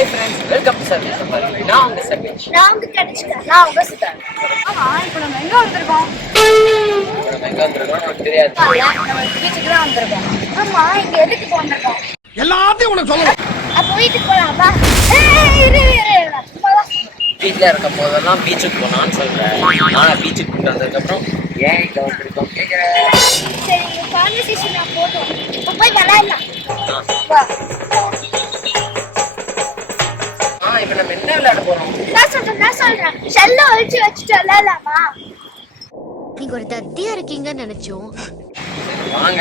Hi friends welcome to service நான் உங்க service நான் உங்க கிடைச்சிட்டேன் நான் உங்க சுத்தேன் ஆமா இப்போ நம்ம எங்க வந்திருக்கோம்? நம்ம எங்க வந்திருக்கோம் நமக்கு தெரியாது. நம்ம பீச்சுக்கு தான் வந்திருக்கோம். ஆமா இங்க எதுக்கு வந்திருக்கோம்? எல்லாத்தையும் உனக்கு சொல்லணும். அப்போ வீட்டுக்கு ஏய், இரு இரு இரு. நான் சும்மாதான் சொன்னேன். வீட்டில் இருக்கும் போதெல்லாம் பீச்சுக்கு போனான்னு சொல்றேன். ஆனா பீச்சுக்கு போயிட்டு வந்ததுக்கப்புறம் ஏன் இங்க வந்திருக்கோம்? கேட்குறேன் சரி கான்வர்சேஷன் நான் போதும். போய் விளையாடலாம். இப்போ நம்ம என்ன விளையாட போறோம். நான் சொல்றேன் நான் சொல்றேன். ஷெல்ல ஒழிச்சு வச்சுட்டு விளையாடலாமா? நீங்க ஒரு தத்தியா இருக்கீங்கன்னு நினைச்சோம். வாங்க.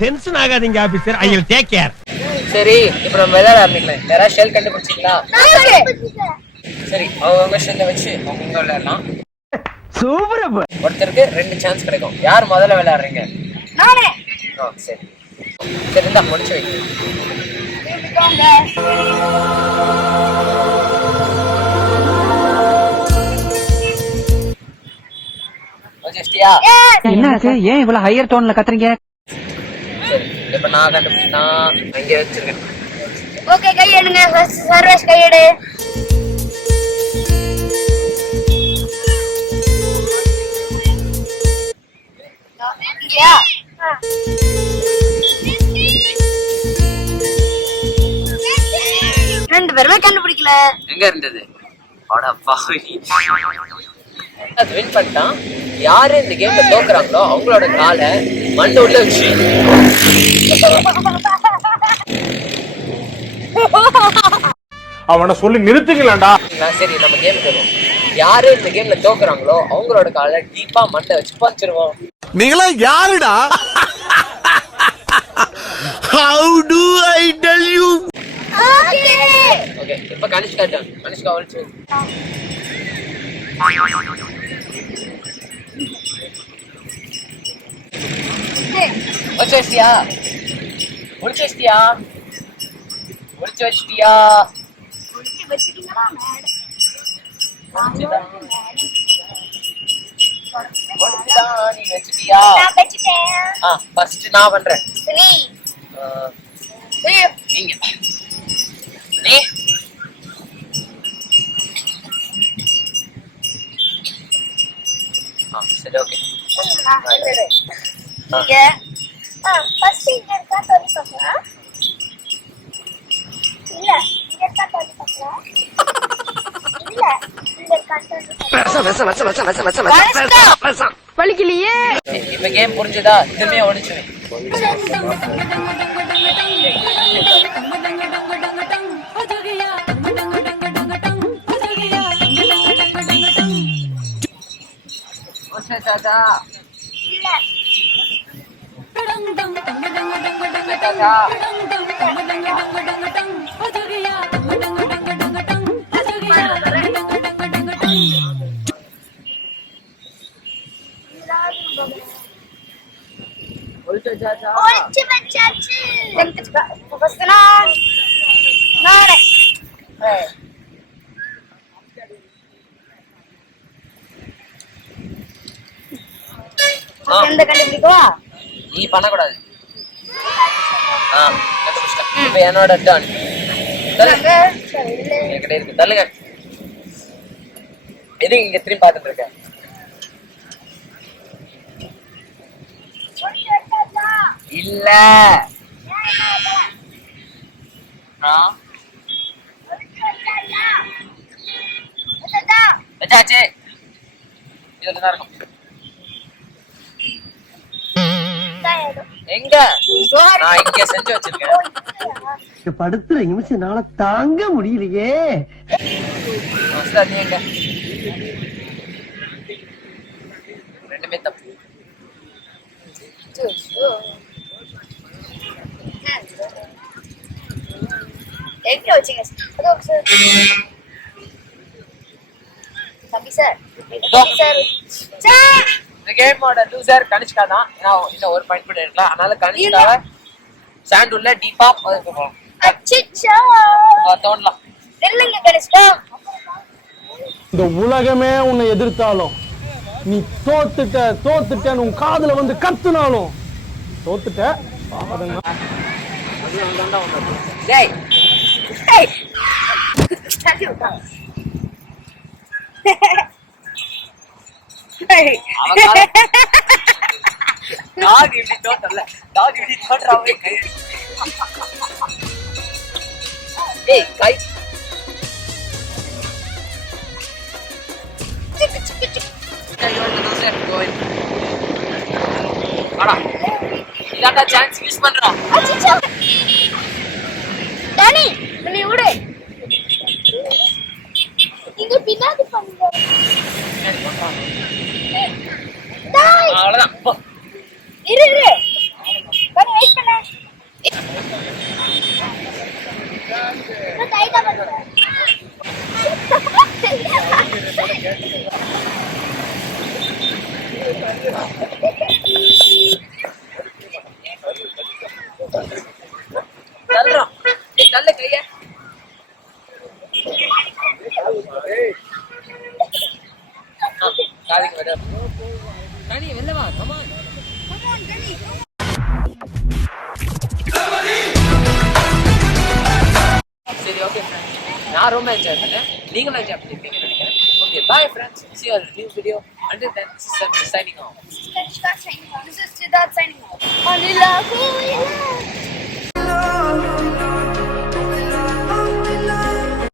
டென்ஷன் ஆகாதீங்க officer I will take care சரி இப்போ நம்ம விளையாட ஆரம்பிக்கலாம் யாராவது ஷெல் கண்டுபிடிச்சிங்களா. சரி அவங்க ஷெல்லை வச்சு அவங்க விளையாடலாம். சூப்பர் ஒருத்தருக்கு ரெண்டு சான்ஸ் கிடைக்கும். யார் முதல்ல விளையாடுறீங்க? நானே. ஆ சரி. சரி இருந்தா முடிச்சு வைங்க. என்னாச்சு? ஏன் இவ்வளவு ஹையர் டோன்ல கத்துறீங்க? சரி இப்போ நான் கண்டுபிடி நான் இங்கே வச்சிருக்கேன். ஓகே கை எடுங்க ஃபர்ஸ்ட் சர்வேஷ் கை இங்கயா ரெண்டு பேருமே கண்டுபிடிக்கல. எங்க இருந்தது? அட பாவி. அது வின் பண்ணிட்டான் யாரு இந்த கேம்ல தோக்குறாங்களோ அவங்களோட காலை மண்ணு உள்ள வச்சு. அவனை சொல்லி நிறுத்துங்களேன்டா. நான் சரி நம்ம கேம் தருவோம் யாரு இந்த கேம்ல தோக்குறாங்களோ அவங்களோட காலை டீப்பா மண்ணை வச்சு பஞ்சிருவோம் நீங்களா யாருடா? How do I tell you okay okay இப்ப கனிஷ்கா டர்ன் கனிஷ்கா ஒழிச்சு ஒழிச்சு வச்சிட்டியா? ஒழிச்சு வச்சிட்டியா? ஒழிச்சு வச்சிட்டியா? வச்சுட்டீங்களா மேடம் ஒழிச்சுதான். ஒழிச்சுதான், நீ வச்சிட்டியா நான் வச்சுட்டேன் ஆ ஃபர்ஸ்ட் நான் பண்றேன் சரி ஆ, ஐயோ, நீங்க நீ ஆ சரி ஓகே நான் வந்துடு. இங்க ஆ ஃபர்ஸ்ட் இங்க இருக்கா தொடி பார்க்கலாம் இல்ல இங்க இருக்கா தொடி பார்க்கலாம் இல்ல இங்க இருக்கா தொடி பார்க்கலாம் வலிக்கலையே இப்ப கேம் புரிஞ்சுதா திரும்பியும் ஒடிச்சு வை. ஒழிச்சு வச்சாச்சா? இல்ல வச்சாச்சா? ஒழிச்சு வச்சாச்சா? ஒளிச்சு வச்சாச்சு ஃபர்ஸ்ட் நான் நானே ஏய். ஆ, எந்த கண்டுபிடிக்கவா நீ பண்ணக்கூடாது ஆ கண்டுபிடிச்சிட்டேன் இப்ப என்னோட டர்ன் தள்ளு என்கிட்ட இருக்கு தள்ளுங்க இங்க திரும்பி பார்த்துட்டு இருக்க இல்ல. ஆ? வச்சாச்சு. இதுல தான் இருக்கும். எங்க? நான் இங்க செஞ்சு வச்சிருக்கேன். படுத்துற நிமிஷம் நாள தாங்க முடியலையே. எங்க? ரெண்டுமே தப்பு. எங்க வச்சீங்க? சார் தம்பி சார் தம்பி சார்? சார்! இந்த கேமோட லூசர் கனிஷ்கா தான். ஏன்னா இன்னும் ஒரு பாயிண்ட் கூட இருக்கலாம் அதனால கனிஷ்காவை சாண்ட் உள்ள டீப்பா பதுக்க போகலாம் அச்சிச்சா! தோணலாம் நில்லுங்க இந்த உலகமே உன்னை எதிர்த்தாலும் நீ தோத்துட்ட தோத்துட்டன்னு உன் காதுல வந்து கத்துனாலும் தோத்துட்ட டாக் இப்படி தோட்டல டாக் இப்படி தோற்றாவே கை ஏய் கை வாடா இதாண்டா சான்ஸ் மிஸ் பண்றோம். டானி நீ விடு. இங்க பின்னாடி பண்ணுங்க டேய். அவ்வளவுதான். இரு இரு. கொஞ்சம் வெயிட் பண்ணு. நான் டைட்டா பண்ணுறேன் கனி வெளில வா கமான் சரி ஓகே ஃப்ரெண்ட்ஸ் நான் ரொம்ப என்ஜாய் பண்ணேன். நீங்களும் என்ஜாய் பண்ணிருப்பீங்கன்னு நினைக்கிறேன். Okay bye friends see you new video until then signing off This is Siddharth signing off. Anila,